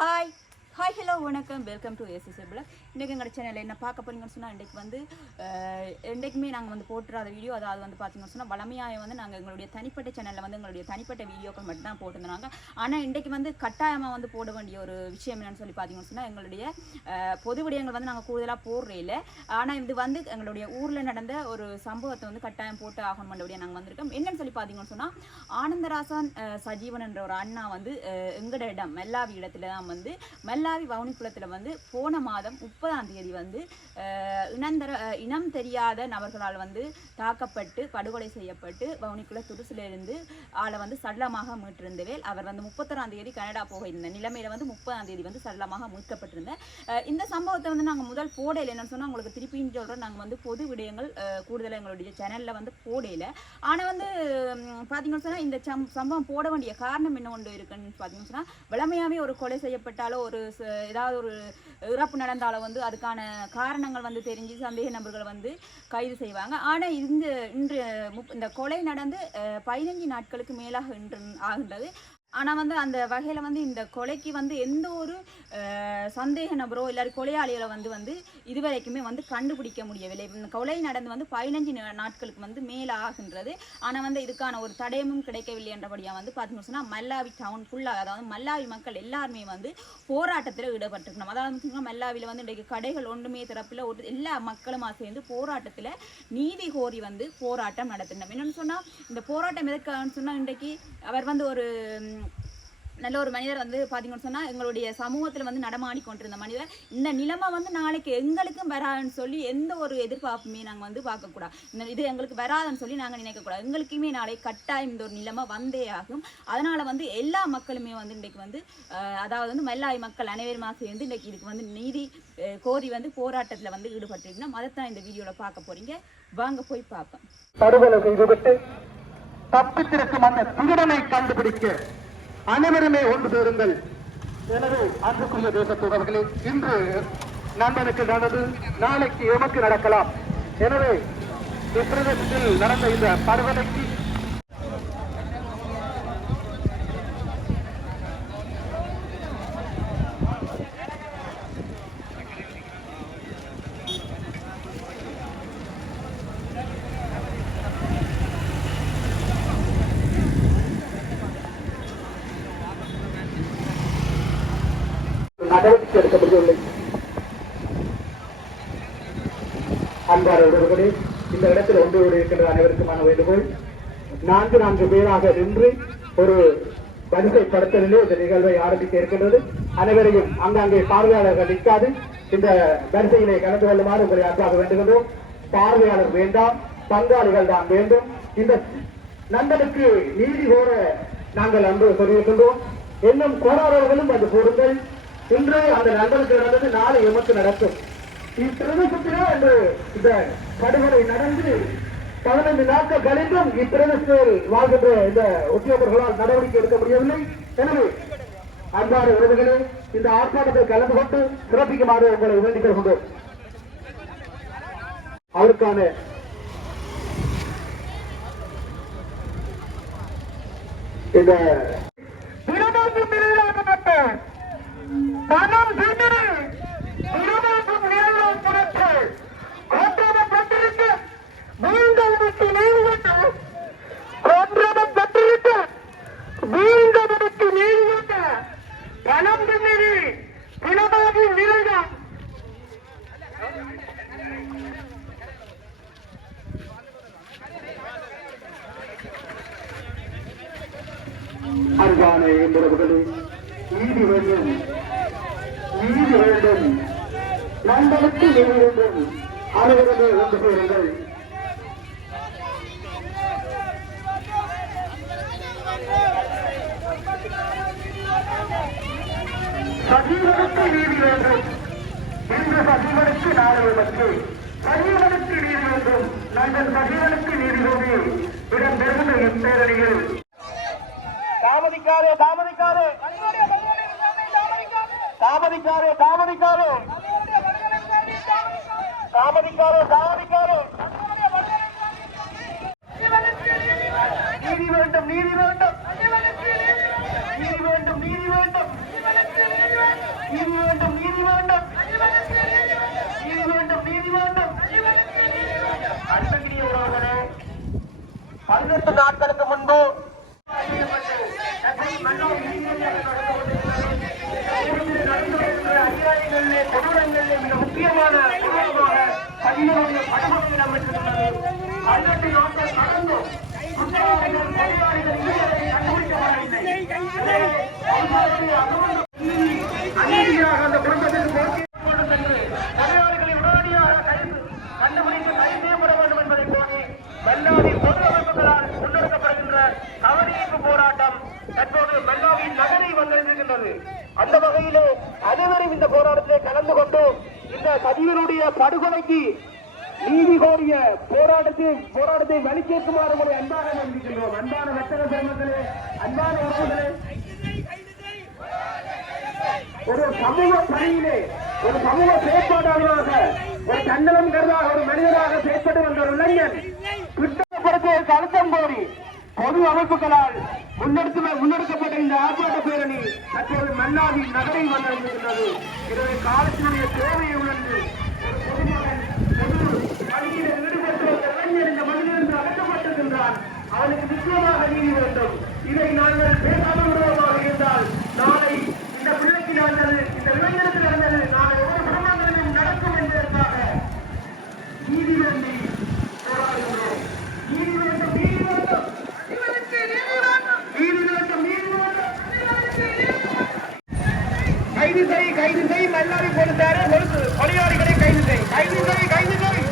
Hi hi hello வணக்கம் welcome to ACC black. இன்றைக்கி எங்கள் சேனலில் என்ன பார்க்க போறீங்கன்னு சொன்னால் இன்றைக்குமே நாங்கள் வந்து போட்டுறாத வீடியோ அதாவது வந்து பார்த்தீங்கன்னு சொன்னால் வளமையாக வந்து நாங்கள் எங்களுடைய தனிப்பட்ட சேனலில் வந்து எங்களுடைய தனிப்பட்ட வீடியோக்கள் மட்டும் தான் போட்டுருந்தாங்க. ஆனால் இன்றைக்கு வந்து கட்டாயமாக வந்து போட வேண்டிய ஒரு விஷயம் என்னன்னு சொல்லி பார்த்தீங்கன்னு சொன்னால் எங்களுடைய பொது விடயங்கள் வந்து நாங்கள் கூடுதலாக போடுறே இல்லை. ஆனால் இது வந்து எங்களுடைய ஊரில் நடந்த ஒரு சம்பவத்தை வந்து கட்டாயம் போட்டு ஆகணும் மண்டபடியாக நாங்கள் வந்திருக்கோம். என்னன்னு சொல்லி பார்த்தீங்கன்னு சொன்னால் ஆனந்தராசன் சஜீவன் என்ற ஒரு அண்ணா வந்து எங்களோட இடம் மெல்லாவி இடத்துல தான் வந்து மெல்லாவி வவுனிக்குளத்தில் வந்து போன மாதம் 30ஆம் தேதி வந்து இனம் தெரியாத நபர்களால் வந்து தாக்கப்பட்டு படுகொலை செய்யப்பட்டு வவுனிக்குள துருசிலிருந்து ஆளை வந்து சடலமாக மீட்டிருந்தவேல் அவர் வந்து 31ஆம் தேதி கனடா போக இருந்த நிலைமையில வந்து 30ஆம் தேதி வந்து சடலமாக மீட்கப்பட்டிருந்த இந்த சம்பவத்தை வந்து நாங்கள் முதல் போடையில் என்னன்னு சொன்னால் உங்களுக்கு திருப்பின்னு சொல்கிறோம். நாங்கள் வந்து பொது விடயங்கள் கூடுதலாக எங்களுடைய சேனலில் வந்து போடையில். ஆனால் வந்து பார்த்தீங்கன்னு சொன்னால் இந்த சம்பவம் போட வேண்டிய காரணம் என்ன ஒன்று இருக்குன்னு பார்த்தீங்கன்னு சொன்னால் வளமையாகவே ஒரு கொலை செய்யப்பட்டாலோ ஒரு ஏதாவது ஒரு இறப்பு நடந்தாலும் வந்து அதுக்கான காரணங்கள் வந்து தெரிஞ்சு சந்தேக நபர்கள் வந்து கைது செய்வாங்க. ஆனால் இந்த கொலை நடந்து 15 நாட்களுக்கு மேலாக ஆகின்றது. ஆனால் வந்து அந்த வகையில் வந்து இந்த கொலைக்கு வந்து எந்த ஒரு சந்தேக நபரோ இல்லாட்டி கொலையாளிகளை வந்து இதுவரைக்குமே வந்து கண்டுபிடிக்க முடியவில்லை. இந்த கொலை நடந்து வந்து 15 நாட்களுக்கு வந்து மேலே ஆகின்றது. ஆனால் வந்து இதுக்கான ஒரு தடயமும் கிடைக்கவில்லை என்றபடியாக வந்து பார்த்தீங்கன்னு சொன்னால் மல்லாவி டவுன் ஃபுல்லாக அதாவது மல்லாவி மக்கள் எல்லாருமே வந்து போராட்டத்தில் ஈடுபட்டிருக்கணும். அதாவது மல்லாவியில் வந்து இன்றைக்கு கடைகள் ஒன்றுமே திறப்பில் எல்லா மக்களுமா சேர்ந்து போராட்டத்தில் நீதி கோரி வந்து போராட்டம் நடத்தினோம். என்னென்னு சொன்னால் இந்த போராட்டம் எதுக்கான்னு சொன்னால் இன்றைக்கு அவர் வந்து ஒரு நல்ல ஒரு மனிதர் வந்து பார்த்தீங்கன்னு சொன்னால் எங்களுடைய சமூகத்தில் வந்து நடமாடி கொண்டிருந்த மனிதர் இந்த நிலைமை வந்து நாளைக்கு எங்களுக்கும் வராதுன்னு சொல்லி எந்த ஒரு எதிர்பார்ப்புமே நாங்கள் வந்து பார்க்கக்கூடாது. இது எங்களுக்கு வராதுன்னு சொல்லி நாங்கள் நினைக்கக்கூடாது. எங்களுக்குமே நாளை கட்டாயம் இந்த ஒரு நிலைமை வந்தே ஆகும். அதனால் வந்து எல்லா மக்களுமே வந்து இன்றைக்கு வந்து அதாவது வந்து மல்லாய் மக்கள் அனைவருமா சேர்ந்து இன்றைக்கு இதுக்கு வந்து நீதி கோரி வந்து போராட்டத்தில் வந்து ஈடுபட்டிருக்கணும். அதைத்தான் இந்த வீடியோவில் பார்க்க போறீங்க. வாங்க போய் பார்ப்போம். படுகொலை செய்துவிட்டு தப்பித்திருக்கும் அந்த திருடனை கண்டுபிடிக்க அனைவருமே ஒன்று சேருங்கள். எனவே அன்புக்குரிய தேசத்தோழர்களே, இன்று நண்பனுக்கு நடந்தது நாளைக்கு எமக்கு நடக்கலாம். எனவே இப்பிரதேசத்தில் நடந்த இந்த படுகொலைக்கு நடவடிக்கை எடுக்கப்படவில்லை. அன்பாளர்களே, இந்த இடத்தில் ஒன்றோடு இருக்கின்ற அனைவருக்குமான வேண்டுகோள், 4 பேராக நின்று ஒரு வரிசைப்படுத்தலிலே இந்த நிகழ்வை ஆரம்பிக்க இருக்கின்றது. அனைவரையும் அங்காங்கே பார்வையாளர்கள் நிற்காது இந்த வரிசையிலே கலந்து கொள்ளுமாறு உங்களை அன்பாக வேண்டுகின்றோம். பார்வையாளர் வேண்டாம், பங்காளிகள் தான் வேண்டும். இந்த நண்பனுக்கு நீதி கோர நாங்கள் அன்பு சொல்லியிருக்கின்றோம். இன்னும் கோராதவர்களும் வந்து கூறுங்கள். இன்று அந்த நண்பனுக்கு நடந்தது நாளை எமக்கு நடக்கும். இப்பிரதேசத்திலே என்று இந்த படுகொலை நடந்து 15 நாட்கள் கழிந்தும் இப்பிரதேசத்தில் வாழ்கின்ற இந்த உத்தியோகர்களால் நடவடிக்கை எடுக்க முடியவில்லை. எனவே அன்பான உறவுகளே, இந்த ஆர்ப்பாட்டத்தை கலந்து கொண்டு சிறப்பிக்குமாறு உங்களை வேண்டிக் கொள்கின்றோம். அவருக்கான இந்த பணம் இருபதும் நேரம் கொடுத்து கொன்றப்பட்டிருக்க வீழ்ந்தவனுக்கு நீதிவிட்டு கொன்றப்பட்டிருக்க வீழ்ந்தவனுக்கு நீதிவிட்ட பணம் பின்னணி பிணமாகி நிலைதான் அன்பான என்பவர்களே, நீதி வேண்டும், நீதி வேண்டும், நண்பனுக்கு நீதி வேண்டும். அனைவருமே ஒன்று சேருங்கள். சஜீவனுக்கு நீதி வேண்டும். இன்று சஜீவனுக்கு நாளைய பற்றி சஜீவனுக்கு நீதி வேண்டும். நண்பன் சஜீவனுக்கு நீதி கோரி இடம்பெறுகின்ற இப்பேரணியில் தாமதிக்காரே தாமதிக்காரே தாமதிக்காரே தாமதிக்காரே தாமதிக்காரே தாமதிக்காரே நீதி வேண்டும் நீதி வேண்டும் நீதி வேண்டும் நீதி வேண்டும் 18 நாட்களுக்கு முன்பு அதிகாரிகளிலே கொடூரங்களிலே மிக முக்கியமான பதினோருடைய படகுகள் இடம்பெற்றுள்ளது. 18 நாட்கள் கடந்தும் குற்றவாளிகள் கொலையாளிகள் இதுவரை கண்டுபிடிக்கப்படவில்லை. அநீதியாக அந்த குடும்பத்திற்கு கொண்டு சென்று கொலையாளிகளை உடனடியாக கண்டுபிடித்து கைது செய்யப்பட வேண்டும் என்பதை கோரி மல்லாவி பொது அமைப்புகளால் முன்னெடுக்கப்படுகின்ற கவனிப்பு போராட்டம் தற்போது மல்லாவின் நகரை வந்திருக்கின்றது. அந்த வகையிலே அனைவரும் இந்த போராட்டத்திலே கலந்து கொண்டு இந்த சதிகளுடைய படுகொலைக்கு நீதி கோரிய போராட்டத்தை வலிக்கேற்குமாறு ஒரு அன்பாக நம்பிக்கின்றோம். அன்பான வர்த்தக பெருமக்களே, அன்பான உறவுகளே, ஒரு சமூக பணியிலே ஒரு சமூக செயற்பாட்டாளராக ஒரு தன்னலம் கருதாக ஒரு மனிதராக செயற்பட்டு வந்த ஒரு இளைஞன் குற்றப்படுத்துவதற்கு அழுத்தம் கோரி பொது அமைப்புகளால் முன்னெடுக்கப்பட்ட இந்த ஆர்ப்பாட்ட பேரணி தற்போது மன்னாவி நகரை வந்திருக்கின்றது. எனவே காலத்தினுடைய தேவையை உணர்ந்து பணியில் ஈடுபட்டு வந்த இளைஞர் இந்த மனிதன் அகற்றப்பட்டிருக்கின்றான். அவனுக்கு நிச்சயமாக நீதி வேண்டும். இதை நாங்கள் பேசாமல் விடுவதாக இருந்தால் நாளை இந்த பிள்ளைக்கு நடந்தது, இந்த இளைஞருக்கு நடந்தது, நாளை ஒவ்வொரு குடும்பங்களிலும் நடக்கும் என்பதற்காக நீதி வேண்டி போராடுகிறோம். நீதி வேண்டும், நீதி வேண்டும், நீதி வேண்டும், நீதி வேண்டும். கைது செய் மல்லாவி போலீசாரை கொலையாளிகளை கைது செய், கைது செய், கைது செய்,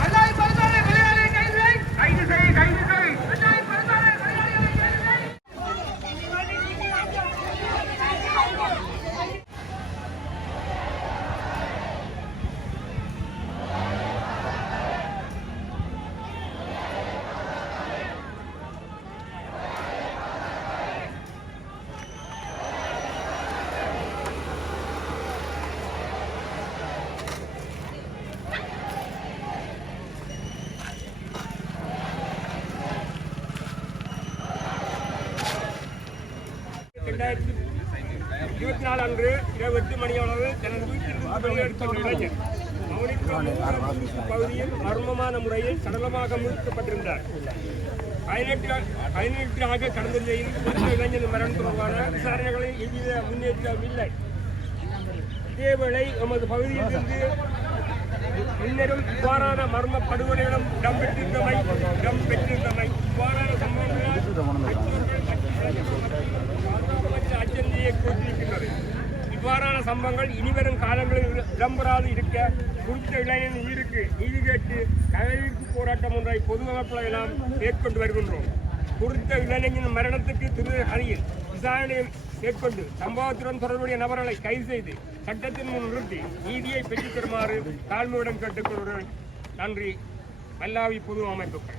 மல்லாவி போலீசாரை கொலையாளிகளை கைது செய், கைது செய், கைது செய், மல்லாவி போலீசாரை கொலையாளிகளை கைது செய். அன்று இரவு 8 மணியோடு தனது வீட்டிலிருந்து வெளியெடுத்த ஒரு இளைஞர் அவனுக்கு பகுதியில் மர்மமான முறையில் சடலமாக மீட்கப்பட்டிருந்தார். 18 கடந்த நிலையில் இளைஞர் மரணம் தொடர்பான விசாரணைகளில் எவ்வித முன்னேற்றம் இல்லை. இதேவேளை எமது பகுதியிலிருந்து முன்னரும் இவ்வாறான மர்ம படுகொலைகளும் இடம்பெற்றிருந்தமை இவ்வாறான சம்பவங்களால் அச்சந்தியை கூட்டியிருக்கின்றது. இவ்வாறான சம்பவங்கள் இனிவரும் காலங்களில் இடம்பெறாது இருக்க குறித்த இளைஞன் உயிருக்கு நீதி கேட்டு கையெழுத்து போராட்டம் ஒன்றை பொதுமக்களை எல்லாம் மேற்கொண்டு வருகின்றோம். குறித்த இளைஞனின் மரணத்துக்கு திருநெல்வேலியில் விசாரணையை மேற்கொண்டு சம்பவத்துடன் தொடர்புடைய நபர்களை கைது செய்து சட்டத்தின் முன் நிறுத்தி நீதியை பெற்றுத் தருமாறு தாழ்மையுடன் கேட்டுக்கொள்கிறேன். நன்றி. மல்லாவி பொது அமைப்புகள்.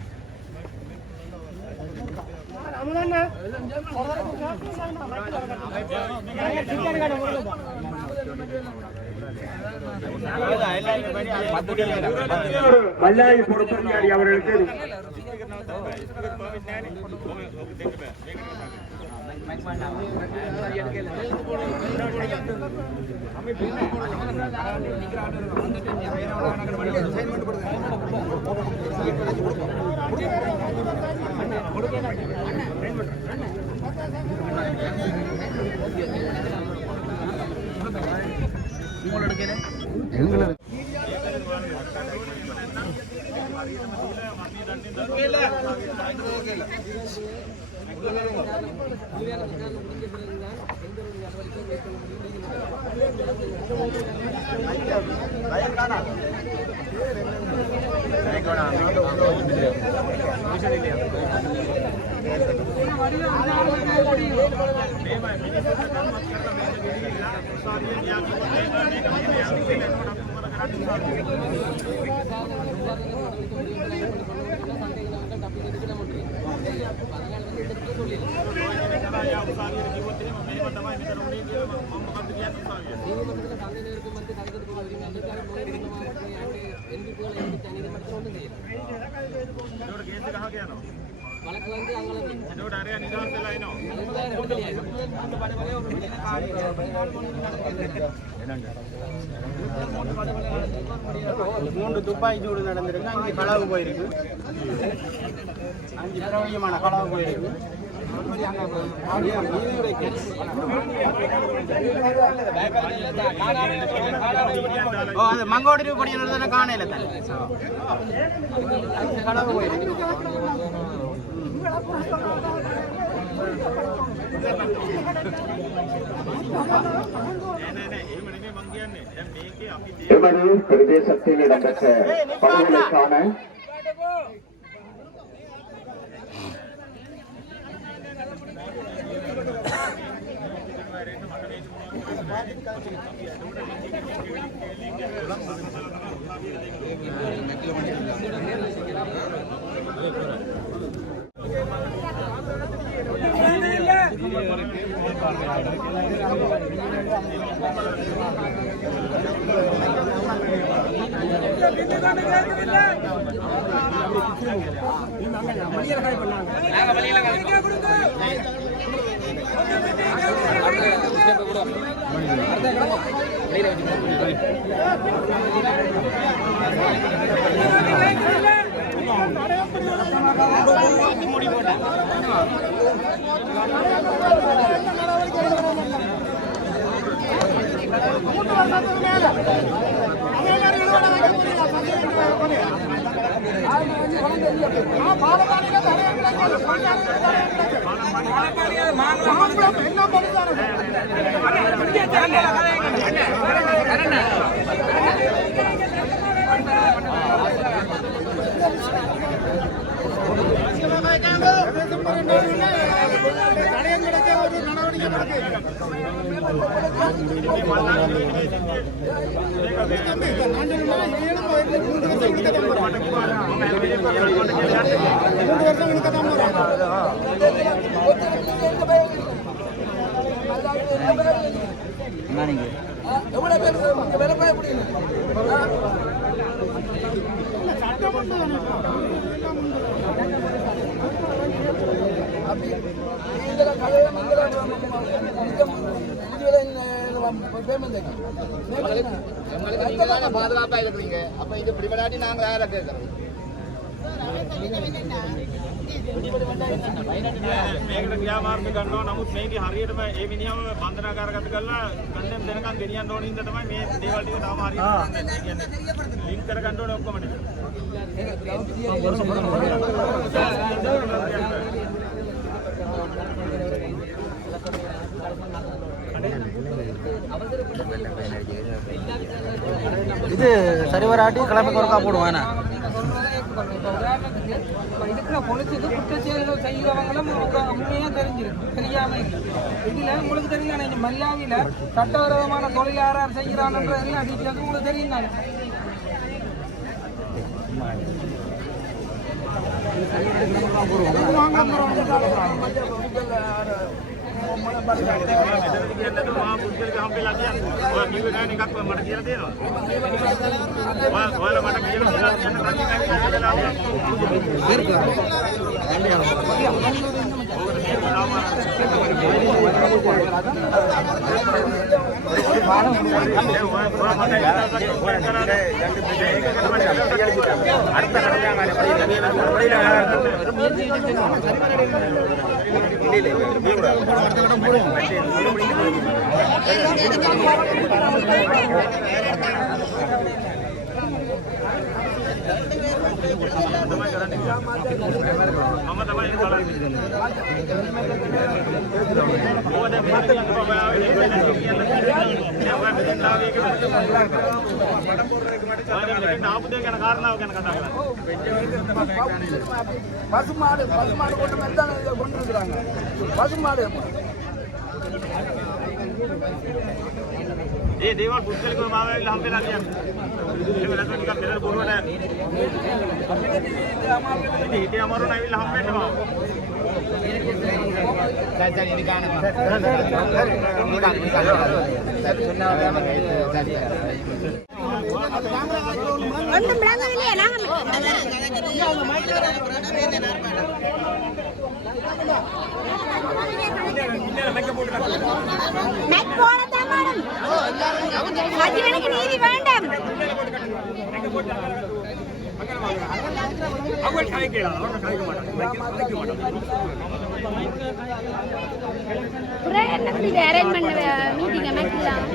மல்லாவி பொறுப்பதிகாரி அவர்களுக்கு மூன்று துப்பாக்கி சூடு நடந்திருக்கு. 5 களவு போயிருக்கு. 5 பிரபலியமான களவு போயிருக்கு. மங்கோடி படியான காணையில களவு போயிருக்கு. எமது பிரதேசத்தில் இடம்பெற்ற பணிகளுக்கான பாதுகாப்பா இருக்கிறீங்க. அப்ப இது இப்படி விளையாடி நாங்க யார கேட்கறோம்? මේකට ක්‍රියාමාර්ග ගන්නවා. නමුත් මේකේ හරියටම ඒ මිනිහව බන්ධනාගාරගත කරලා කන්දෙන් දෙනකන් ගෙනියන්න ඕන හින්දා තමයි මේ දේවල් ටික තාම හරියට කරන්නේ. ඒ කියන්නේ ලින්ක් කර ගන්න ඕනේ ඔක්කොම ටික. இது சரி வராட்டி கிளம்பி ஒருக்கா போடுவானா? இதுக்குள்ள பொலிசுக்கு குற்றச்செயல்கள் செய்கிறவங்களும் உண்மையா தெரிஞ்சிருக்கு, தெரியாம இல்லை. இதுல உங்களுக்கு தெரியும், இந்த மல்லாவில சட்டவிரோதமான தொழில் யார் செய்கிறான்ன்ற எல்லா டீட்டெயில்ஸும் உங்களுக்கு தெரியும் தானே. பசுமாடு கொண்டு கொண்டிருக்கிறாங்க. பசுமாடு ඒ දේවල් පුද්ගලිකව මාව ඇවිල්ලා හම්බෙලා කියන්නේ. ඒක නැත්නම් නිකන් මෙතන බොරුවට හිතේ අමාරුන ඇවිල්ලා හම්බෙන්න මාව. දැන් නිකන් නිකන් ஒன்றும் விளங்கவில்லையே நாங்கள் மைக் போடத்தான் மேடம் சஜீவனுக்கு நீதி வேண்டாம் அவங்க கலைக்கலாம் அவங்க கலைக்க மாட்டாங்க அரேஞ்ச்மெண்ட் மீட்டிங் மைக்லாம்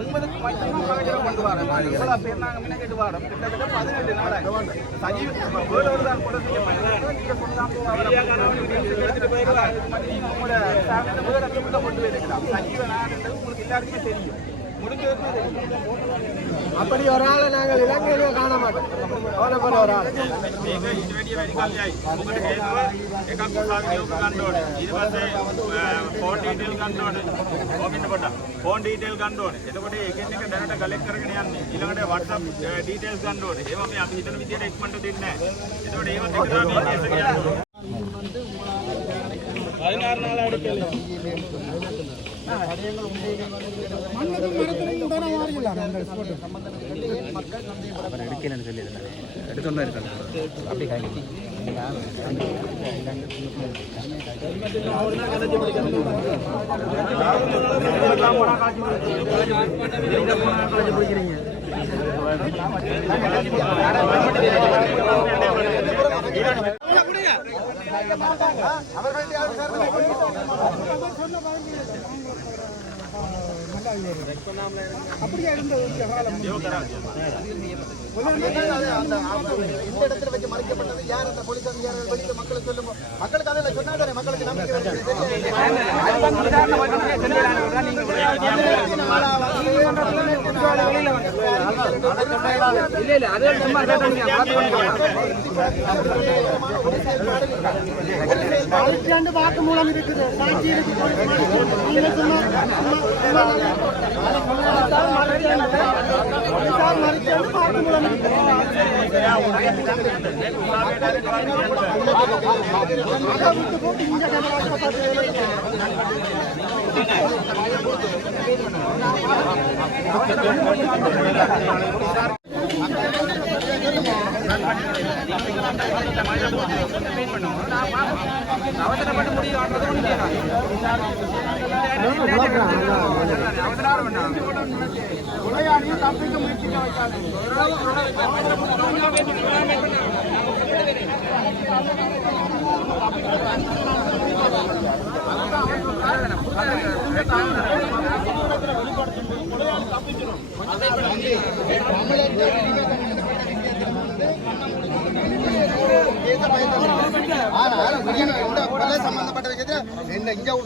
உங்களுக்கு மட்டும் பகஜரம் கொண்டு வரோம் இவ்வளோ பேர் நாங்கள் முன்ன கேட்டு வரோம் கிட்டத்தட்ட 18 நாளாக சஜீவ் வேலூர் தான் கொலை செய்யப்படுறாங்க நீங்கள் எடுத்துகிட்டு போயிருக்கலாம் உங்களோட ஃபேமிலியில் வேறு கொண்டு போயிருக்கலாம் சஜீவ நாடுன்றது உங்களுக்கு எல்லாருக்குமே தெரியும் அப்படி ஒரு ஆளை நாங்கள் இலங்கையிலே காண மாட்டோம் அவனை ஒரு ஆள் ෆෝන් ඩීටේල් ගන්න ඕනේ. එතකොට ඒකෙන් එක දැනට කලෙක්ට් කරගෙන යන්නේ. ඊළඟට WhatsApp ඩීටේල්ස් ගන්න ඕනේ. ඒවා මේ අපි හිතන විදියට එක්මන්ට දෙන්නේ නැහැ. එතකොට ඒවත් එක තමයි මේ කේස් එක යන්නේ. 16 நாள் அடிக்கல. அவர் எடுக்கலன்னு சொல்லியிருந்தாரு. எடுத்தோன்னு இருக்காங்க. அப்படி காய்ச்சி அப்படியே இருந்தது இந்த இடத்துல வச்சு மறைக்கப்பட்டது யார் அந்த போலீஸ் அதிகாரிகள் வெளியில மக்களுக்கு சொல்லும் மக்களுக்கு அதில் சொன்னாதானே மக்களுக்கு நம்பிக்கை வாக்கு மூலம் இருக்குது சாட்சி அவசரப்பட்டு முடியும் தப்பிக்க முயற்சிக்க வைக்காது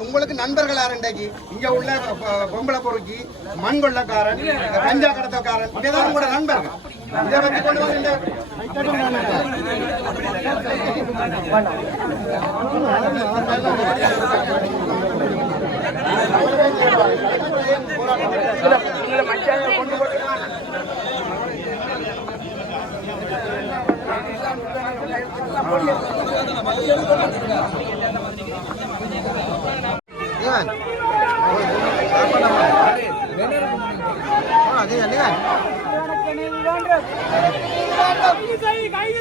உங்களுக்கு நண்பர்கள் யாருண்டாக்கி இங்க உள்ள பொம்பளை பொறுக்கி மண் கொள்ளக்காரன் கஞ்சா கடத்தக்காரன் இதெல்லாம் உங்களோட நண்பர்கள் இதை பற்றி கொண்டு கைது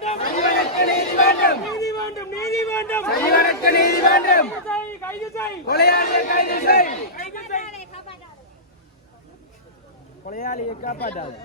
வேண்டும் நீதி வேண்டும் நீதி வேண்டும் நீதி வேண்டும் கைது செய் கொலையாளியை கைது செய் கொலையாளியை காப்பாற்றாது